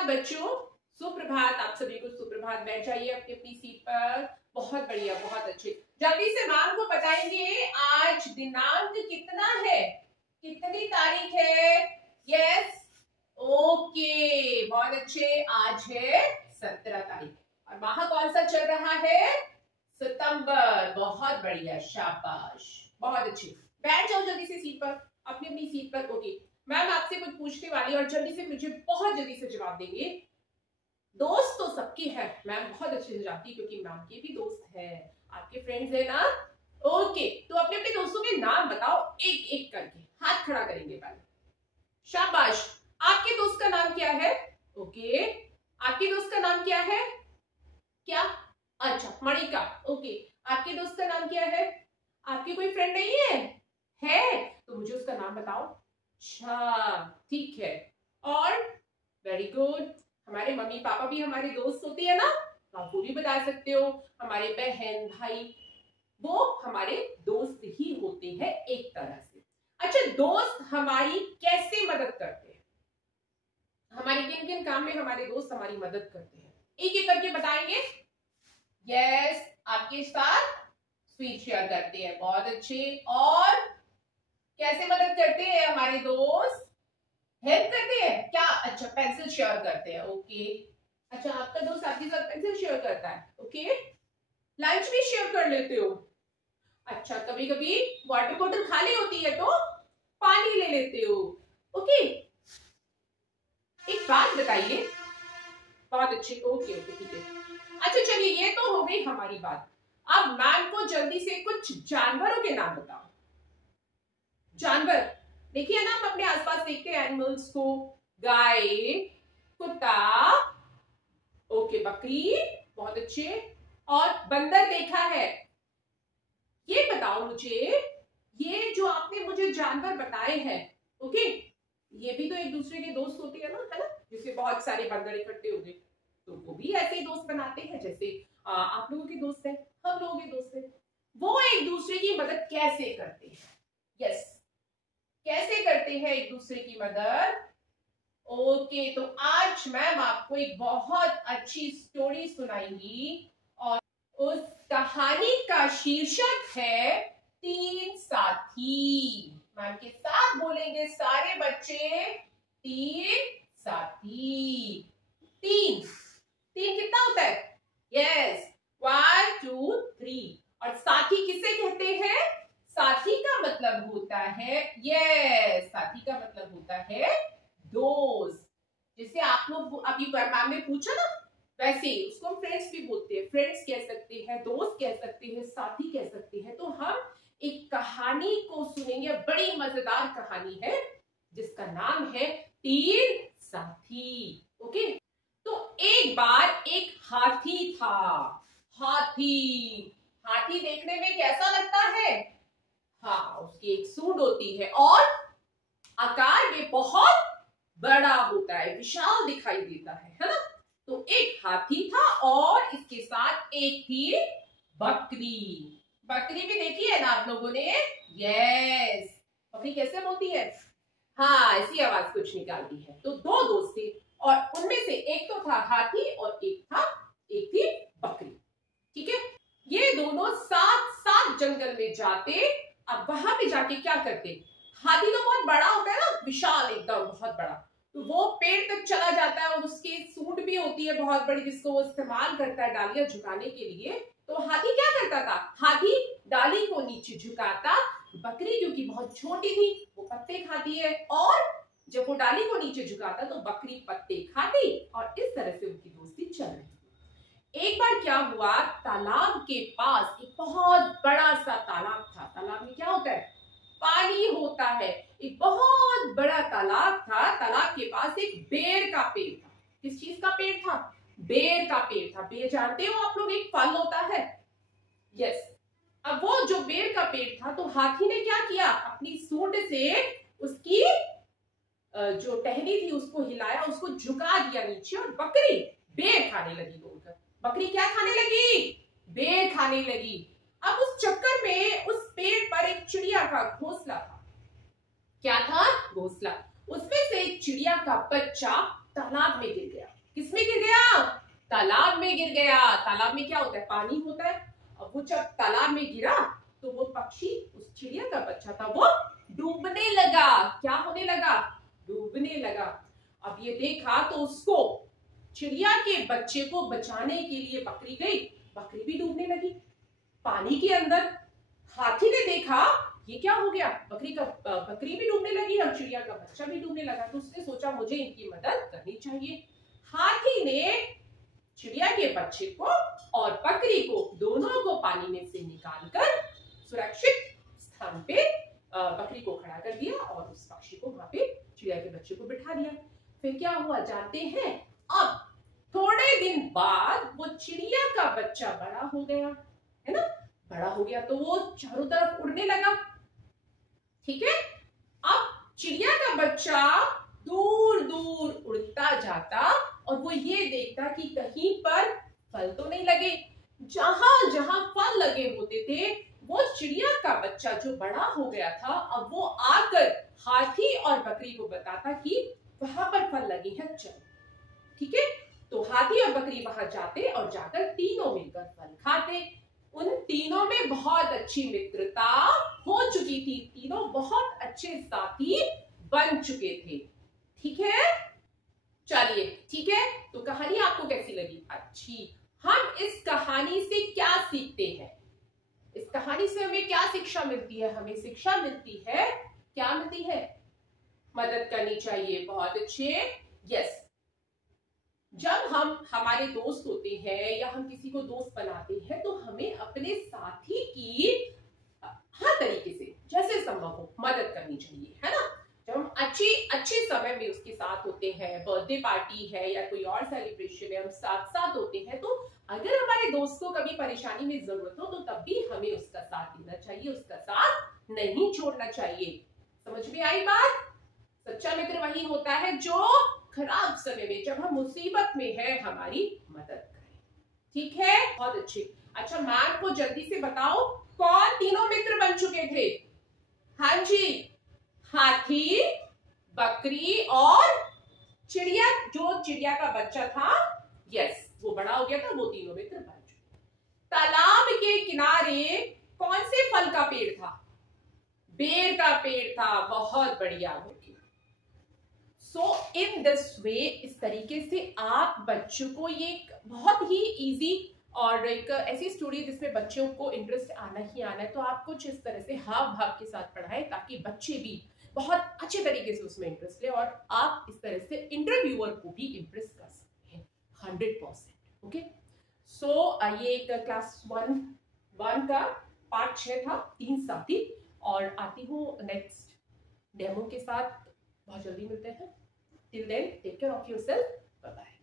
सुप्रभात बच्चों, सुप्रभात। आप सभी को सुप्रभात। बैठ जाइए अपनी अपनी सीट पर। बहुत बढ़िया, बहुत अच्छे। जल्दी से मैम को बताएंगे आज दिनांक कितना है, कितनी तारीख है। यस, ओके, बहुत अच्छे। आज है 17 तारीख और माह कौन सा चल रहा है, सितंबर। बहुत बढ़िया, शाबाश, बहुत अच्छे। बैठ जाओ जल्दी से सीट पर, अपनी अपनी सीट पर। ओके, मैम आपसे कुछ पूछने वाली और जल्दी से मुझे बहुत जल्दी से जवाब देंगे। दोस्त तो सबकी है, मैम बहुत अच्छे से जानती क्योंकि मैम के भी दोस्त है, आपके फ्रेंड्स है ना। ओके, तो अपने अपने दोस्तों के नाम बताओ एक एक करके। हाथ खड़ा करेंगे पहले। शाबाश। आपके दोस्त का नाम क्या है? ओके, आपके दोस्त का नाम क्या है? क्या? अच्छा, मणिका। ओके, आपके दोस्त का नाम क्या है? आपकी कोई फ्रेंड नहीं है तो मुझे उसका नाम बताओ। अच्छा, ठीक है। और वेरी गुड, हमारे मम्मी पापा भी हमारे दोस्त होते हैं ना, तो आप वो भी बता सकते हो। हमारे बहन भाई वो हमारे दोस्त ही होते हैं एक तरह से। अच्छा, दोस्त हमारी कैसे मदद करते हैं? हमारे किन किन काम में हमारे दोस्त हमारी मदद करते हैं, एक एक करके बताएंगे। यस, आपके साथ स्वीट शेयर करते हैं, बहुत अच्छे। और कैसे मदद करते हैं हमारे दोस्त? हेल्प करते हैं क्या? अच्छा, पेंसिल शेयर करते हैं। ओके, अच्छा, आपका दोस्त आपके साथ पेंसिल शेयर करता है। ओके, लंच भी शेयर कर लेते हो। अच्छा, कभी कभी वाटर बॉटल खाली होती है तो पानी ले लेते हो। ओके, एक बात बताइए। बहुत अच्छे, ओके ओके, ठीक है। अच्छा चलिए, ये तो हो गई हमारी बात। अब मैम को जल्दी से कुछ जानवरों के नाम बताओ। जानवर देखिए ना, हम अपने आसपास देखते हैं एनिमल्स को। गाय, कुत्ता, ओके, बकरी, बहुत अच्छे। और बंदर देखा है। ये बताओ मुझे, ये जो आपने मुझे जानवर बताए हैं, ओके, ये भी तो एक दूसरे के दोस्त होते हैं ना, है ना। जैसे बहुत सारे बंदर इकट्ठे हो गए तो वो भी ऐसे ही दोस्त बनाते हैं जैसे आप लोगों के दोस्त हैं, हम लोगों के दोस्त हैं। वो एक दूसरे की मदद कैसे करते हैं? यस, कैसे करते हैं एक दूसरे की मदद? ओके, तो आज मैम आपको एक बहुत अच्छी स्टोरी सुनाएंगी और उस कहानी का शीर्षक है तीन साथी। मैम के साथ बोलेंगे सारे बच्चे, तीन साथी। तीन, तीन कितना होता है? यस, 1 2 3। और साथी किसे कहते हैं? साथी का मतलब होता है, यस, साथी का मतलब होता है दोस्त। जैसे आप लोग अभी मैम ने पूछा ना, वैसे उसको हम फ्रेंड्स भी बोलते हैं। फ्रेंड्स कह सकते हैं, दोस्त कह सकते हैं, साथी कह सकते हैं। तो हम एक कहानी को सुनेंगे, बड़ी मजेदार कहानी है जिसका नाम है तीन साथी। ओके, तो एक बार एक हाथी था। हाथी, हाथी देखने में कैसा लगता है? हाँ, उसकी एक सूंड होती है और आकार में बहुत बड़ा होता है, विशाल दिखाई देता है ना। तो एक हाथी था और इसके साथ एक थी बकरी। बकरी भी देखी है ना आप लोगों ने? यस, बकरी कैसे बोलती है? हाँ, ऐसी आवाज कुछ निकालती है। तो दो दोस्त थे और उनमें से एक तो था हाथी और एक थी बकरी। ठीक है, ये दोनों साथ साथ जंगल में जाते। अब वहां पे जाके क्या करते? हाथी तो बहुत बड़ा होता है ना, विशाल एकदम, बहुत बड़ा। तो वो पेड़ तक चला जाता है और उसकी सूंड भी होती है बहुत बड़ी जिसको वो इस्तेमाल करता है डालियां झुकाने के लिए। तो हाथी क्या करता था? हाथी डाली को नीचे झुकाता। बकरी क्योंकि बहुत छोटी थी वो पत्ते खाती है, और जब वो डाली को नीचे झुकाता तो बकरी पत्ते खाती, और इस तरह से उनकी दोस्ती चल रही। एक बार क्या हुआ, तालाब के पास एक बहुत बड़ा सा तालाब था। तालाब में क्या होता है? पानी होता है। एक बहुत बड़ा तालाब था। तालाब के पास एक बेर का पेड़ था। किस चीज का पेड़ था? बेर का पेड़ था। बेर जानते हो आप लोग, एक फल होता है। यस, अब वो जो बेर का पेड़ था, तो हाथी ने क्या किया, अपनी सूंड से उसकी जो टहनी थी उसको हिलाया, उसको झुका दिया नीचे, और बकरी बेर खाने लगी बोलकर। बकरी क्या खाने लगी? बेर खाने लगी। अब उस चक्कर में उस पेड़ पर एक चिड़िया का घोंसला था। क्या था? घोंसला। उसमें से एक चिड़िया का बच्चा तालाब में गिर गया। किसमें गिर गया? तालाब में गिर गया। तालाब में क्या होता है? पानी होता है। अब वो जब तालाब में गिरा तो वो पक्षी, उस चिड़िया का बच्चा था, वो डूबने लगा। क्या होने लगा? डूबने लगा। अब ये देखा तो उसको, चिड़िया के बच्चे को बचाने के लिए बकरी गई। बकरी भी डूबने लगी पानी के अंदर। हाथी ने देखा ये क्या हो गया, बकरी भी डूबने लगी और चिड़िया का बच्चा भी डूबने लगा। तो उसने सोचा मुझे इनकी मदद करनी चाहिए। हाथी ने चिड़िया के बच्चे को और बकरी को, दोनों को पानी में से निकालकर सुरक्षित स्थान पे बकरी को खड़ा कर दिया और उस पक्षी को वहां पे चिड़िया के बच्चे को बिठा दिया। फिर क्या हुआ जानते हैं? अब थोड़े दिन बाद वो चिड़िया का बच्चा बड़ा हो गया, है ना? बड़ा हो गया तो वो चारों तरफ उड़ने लगा। ठीक है। अब चिड़िया का बच्चा दूर दूर उड़ता जाता और वो ये देखता कि कहीं पर फल तो नहीं लगे। जहां जहां फल लगे होते थे वो चिड़िया का बच्चा जो बड़ा हो गया था, अब वो आकर हाथी और बकरी को बताता कि वहां पर फल लगे हैं, चलो। ठीक है। तो हाथी और बकरी वहां जाते और जाकर तीनों मिलकर फल खाते। उन तीनों में बहुत अच्छी मित्रता हो चुकी थी। तीनों बहुत अच्छे साथी बन चुके थे। ठीक है। चलिए, ठीक है। तो कहानी आपको कैसी लगी? अच्छी। हम इस कहानी से क्या सीखते हैं? इस कहानी से हमें क्या शिक्षा मिलती है? हमें शिक्षा मिलती है, क्या मिलती है? मदद करनी चाहिए। बहुत अच्छे। यस। जब हम, हमारे दोस्त होते हैं या हम किसी को दोस्त बनाते हैं तो हमें अपने साथी की हर तरीके से, जैसे संभव हो, मदद करनी चाहिए, है ना? जब हम अच्छे समय में उसके साथ होते हैं, बर्थडे पार्टी है या कोई और सेलिब्रेशन है, हम साथ साथ होते हैं, तो अगर हमारे दोस्त को कभी परेशानी में जरूरत हो तो तब भी हमें उसका साथ देना चाहिए, उसका साथ नहीं छोड़ना चाहिए। समझ में आई बात? सच्चा मित्र वही होता है जो खराब समय में, जब हम मुसीबत में है, हमारी मदद करे। ठीक है। बहुत अच्छे। अच्छा, मैम को जल्दी से बताओ कौन तीनों मित्र बन चुके थे? हाँ जी, हाथी, बकरी और चिड़िया। जो चिड़िया का बच्चा था, यस, वो बड़ा हो गया था, वो तीनों मित्र बन चुके। तालाब के किनारे कौन से फल का पेड़ था? बेर का पेड़ था। बहुत बढ़िया। सो इन दिस वे, इस तरीके से आप बच्चों को ये बहुत ही इजी और एक ऐसी स्टोरी जिसमें बच्चों को इंटरेस्ट आना ही आना है, तो आप कुछ इस तरह से हाव भाव के साथ पढ़ाएं ताकि बच्चे भी बहुत अच्छे तरीके से उसमें इंटरेस्ट ले और आप इस तरह से इंटरव्यूअर को भी इम्प्रेस कर सकते हैं 100%। ओके। सो ये एक क्लास 1 का पार्ट 6 था, 3 साथी, और आती हूँ नेक्स्ट डेमो के साथ। बहुत जल्दी मिलते हैं। Till then, take care of yourself. Bye-bye.